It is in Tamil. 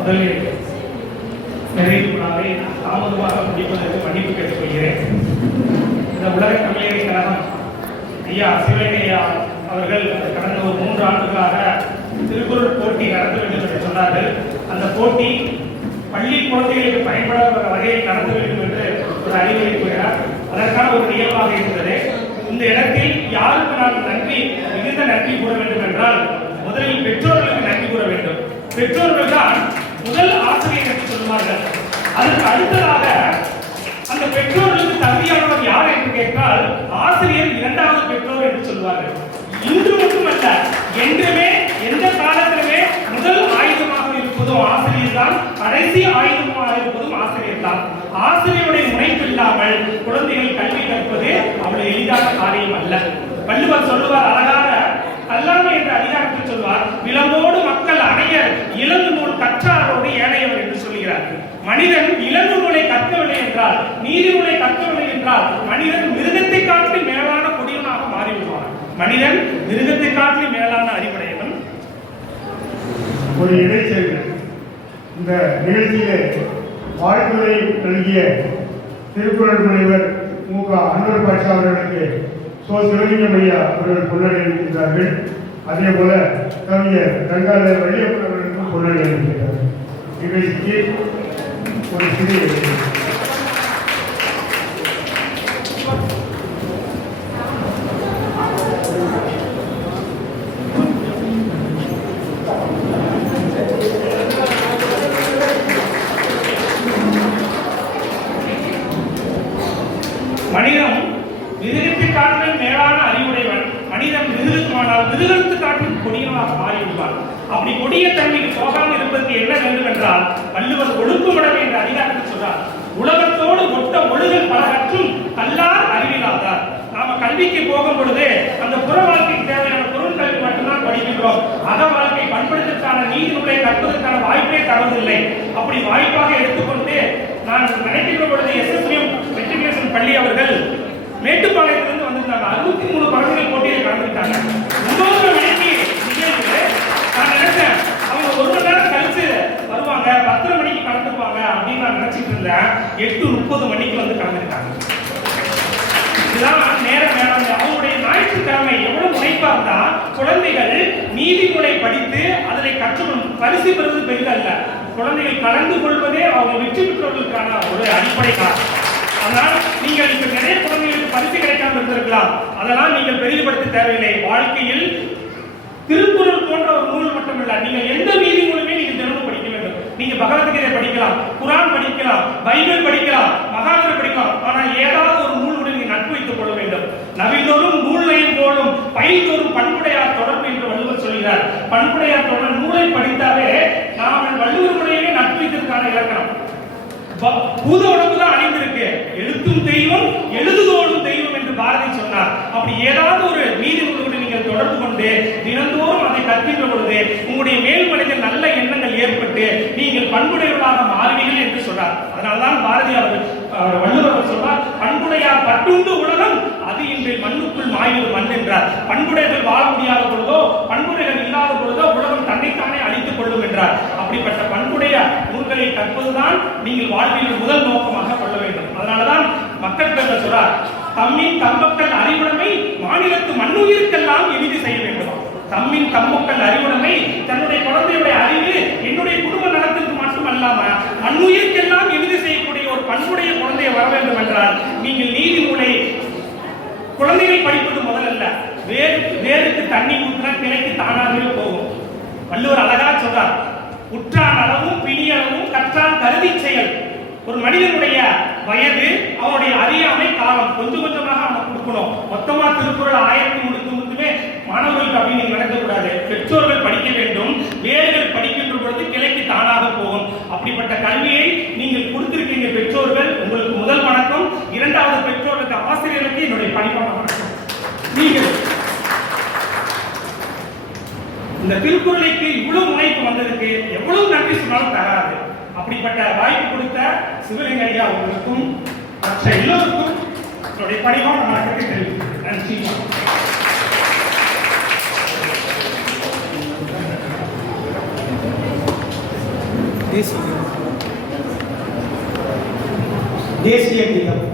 முதலில் நிறைவு விழாவை தாமதமாக முடிப்பதற்கு மன்னிப்பு கேட்டுக்கொள்கிறேன். இந்த உலக தமிழரை கழகம் ஐயா சிவனையா அவர்கள் கடந்த ஒரு மூன்று ஆண்டுகளாக திருக்குறள் போட்டி நடத்த வேண்டும் என்று சொன்னார்கள். அந்த போட்டி பள்ளி குழந்தைகளுக்கு பயன்படாத வகையில் நடத்த வேண்டும் என்று ஒரு அறிவுரை கூறினார். அதற்கான ஒரு நிகழ்வாக இருந்தது. இந்த இடத்தில் யாருக்கு நான் நன்றி மிகுந்த நன்றி கூற வேண்டும் என்றால் முதலில் பெற்றோர்களுக்கு நன்றி கூற வேண்டும். பெற்றோர்களுக்கு சொன்னார்கள். என்று அதற்கு அடுத்ததாக அந்த பெற்றோர்களுக்கு தகுதியானவர் யார் என்று கேட்டால் ஆசிரியர் இரண்டாவது பெற்றோர் என்று சொல்வார்கள். இன்று மட்டுமல்ல என்றுமே எந்த காலத்திலுமே முதல் ஆயுதமாக இருப்பதும் ஆசிரியர் தான் கடைசி ஆயுதமாக இருப்பதும் ஆசிரியர் தான். ஆசிரியருடைய முனைப்பு இல்லாமல் குழந்தைகள் கல்வி கற்பது அவ்வளவு எளிதான காரியம் அல்ல. வள்ளுவர் சொல்லுவார் அழகான கல்லாமை என்ற அதிகாரத்தில் சொல்வார் விலங்கோடு மக்கள் அடைய இளங்கு நூல் கற்றாரோடு ஏனையவர் என்று சொல்கிறார். மனிதன் இளங்கு நூலை கற்கவில்லை என்றால் நீதி நூலை கற்கவில்லை என்றால் மனிதன் மிருகத்தை காட்டிலும் மேலான கொடியவனாக மாறிவிடுவான். மனிதன் மிருகத்தை காட்டிலும் மேலான அறிவுடையவன். ஒரு இடைச்செயல். இந்த நிகழ்ச்சியிலே வாழ்த்துறை நல்கிய திருக்குறள் முனைவர் மு க. அன்பர் பாட்சா அவர்களுக்கு சோ சிவலிங்கம் ஐயா அவர்கள் பொன்னடி அளிக்கின்றார்கள். அதே போல கவிஞர் கங்காதர வள்ளியப்பன் அவர்களுக்கும் பொன்னடி அளிக்கின்றார்கள். ஒரு சிறிய மனிதன் மிருகத்தை காட்டிலும் மேலான அறிவுடையவன் மனிதன் மிருகமானால் மிருகத்து காட்டிலும் கொடியவனாக மாறிவிடுவான் அப்படி கொடிய தன்மைக்கு போகாமல் இருப்பதற்கு என்ன வேண்டும் என்றால் வள்ளுவர் ஒழுக்கமுடைமை என்ற அதிகாரத்தில் சொல்றார். உலகத்தோடு ஒட்ட ஒழுகல் பலகற்றும் கல்லார் அறிவிலாதார். நாம கல்விக்கு போகும் பொழுது அந்த புற வாழ்க்கைக்கு தேவையான பொருள் கல்வி மட்டும்தான் படிக்கின்றோம். அக வாழ்க்கை பண்படுவதற்கான நீதி நூலை கற்பதற்கான வாய்ப்பே தருவதில்லை. அப்படி வாய்ப்பாக எடுத்துக்கொண்டு நான் நினைக்கின்ற பொழுது எஸ்எஸ்எம் மெட்ரிகுலேஷன் பள்ளி அவர்கள் மேட்டுப்பாளையத்தில் வந்திருந்தாங்க அறுபத்தி மூணு குழந்தைகள் போட்டியில் கலந்துட்டாங்க ஒன்பது மணிக்கு நிகழ்வு நான் நினைச்சேன் அவங்க ஒரு மணி நேரம் கழிச்சு வருவாங்க பத்தரை மணிக்கு கலந்துப்பாங்க அப்படின்னு எட்டு முப்பது மணிக்கு வந்து கலந்துருக்காங்க இதெல்லாம் நேரம் மேலாண்மை அவங்களுடைய ஞாயிற்றுக்கிழமை எவ்வளவு முனைப்பா இருந்தா குழந்தைகள் நீதிமுறை படித்து அதனை கற்றுக்கணும் பரிசு பெறுவது பெரிதல்ல. குழந்தைகள் கலந்து கொள்வதே அவங்க வெற்றி பெற்றவர்களுக்கான ஒரு அடிப்படை காரணம். அதனால் நீங்கள் இப்ப நிறைய குழந்தைகளுக்கு பரிசு கிடைக்காம இருந்திருக்கலாம். அதெல்லாம் நீங்கள் பெரிதுபடுத்த தேவையில்லை. வாழ்க்கையில் திருக்குறள் போன்ற ஒரு நூல் மட்டுமல்ல. நீங்கள் எந்த நீதி நூலுமே நீங்கள் தினமும் படிக்க வேண்டும் நீங்க பகவத்கீதை படிக்கலாம் குரான் படிக்கலாம் பைபிள் படிக்கலாம் மகாவீர படிக்கலாம். ஆனா ஏதாவது ஒரு நூலுடன் நீங்க நட்பு வைத்துக் கொள்ள வேண்டும். நவீனரும் நூலையும் போலும் பயில்தோறும் பண்புடையார் தொடர்பு என்று வள்ளுவர் சொல்கிறார். பண்புடையார் தொடர் நூலை படித்தாலே நாம் வள்ளுவருடையே நட்பு வைத்திருக்கான இலக்கணம். ப- பூத உடம்பு தான் அணிந்திருக்கு. எழுத்தும் தெய்வம் எழுதுதோடும் தெய்வம் என்று பாரதி சொன்னார். அப்படி ஏதாவது ஒரு நீதி நீங்கள் தொடர்பு கொண்டு தினந்தோறும் அதை கற்கின்ற பொழுது உங்களுடைய மேல் மனிதன் நல்ல எண்ணம் ஏற்பட்டு நீங்கள் பண்புடையவர்களாக மாறுவீர்கள் என்று சொன்னார். அதனால்தான் பாரதி அவர் வள்ளுவர் அவர் சொன்னார் பண்புடையார் பட்டுண்டு உலகம் அது இன்று மண்ணுக்குள் மாய்வது மண் என்றார். பண்புடையர்கள் வாழ முடியாத பொழுதோ பண்புடைகள் இல்லாத பொழுதோ உலகம் தன்னைத்தானே அழித்துக் கொள்ளும் என்றார். அப்படிப்பட்ட பண்புடைய நூல்களை கற்பதுதான் நீங்கள் வாழ்வில் முதல் நோக்கமாக கொள்ள வேண்டும். அதனாலதான் மக்கள் பெற்ற சொல்றார் தம்மின் தம்பக்கள் அறிவுடைமை மாநிலத்து மண்ணுயிர்க்கெல்லாம் எளிது செய்ய வேண்டும்? தம்மின் தம்மக்கள் அறிவுடைமை மண்ணுயிர்க்கெல்லாம் எளிது செய்யக்கூடிய ஒரு பண்புடைய குழந்தையை வர வேண்டும் என்றால் நீங்கள் நீதி நூலை குழந்தைகள் படிப்பது முதலல்ல. வேறு வேருக்கு தண்ணி ஊற்றினா கிளைக்கு தானாகவே போகும். வள்ளுவர் அழகா சொல்றார் உற்றான் அளவும் பிணியளவும் கற்றான் கருதி செயல். ஒரு மனிதனுடைய வயது அவனுடைய அறியாமை காலம். கொஞ்சம் கொஞ்சமாக அவனை கொடுக்கணும். மொத்தமா திருக்குறள் ஆயிரத்தி முன்னூத்தி முப்பதுமே மாணவர்களுக்கு அப்படின்னு நடக்கக்கூடாது பெற்றோர்கள் படிக்க வேண்டும் வேர்கள் படிக்கின்ற பொழுது கிளைக்கு தானாக போகும் அப்படிப்பட்ட கல்வியை நீங்கள் கொடுத்திருக்கீங்க பெற்றோர்கள் உங்களுக்கு முதல் வணக்கம் இரண்டாவது பெற்றோர்களுக்கு ஆசிரியர்களுக்கு என்னுடைய பணிப்பான வணக்கம் நீங்கள் இந்த திருக்குறளுக்கு இவ்வளவு முனைப்பு வந்ததுக்கு எவ்வளவு நன்றி சொன்னாலும் தராது. அப்படிப்பட்ட வாய்ப்பு கொடுத்த சிவலிங்க ஐயா மற்ற எல்லோருக்கும் என்னுடைய பணிவான நாட்டுக்கு தெரிவிக்கிறேன் நன்றி. தேசிய கீதம்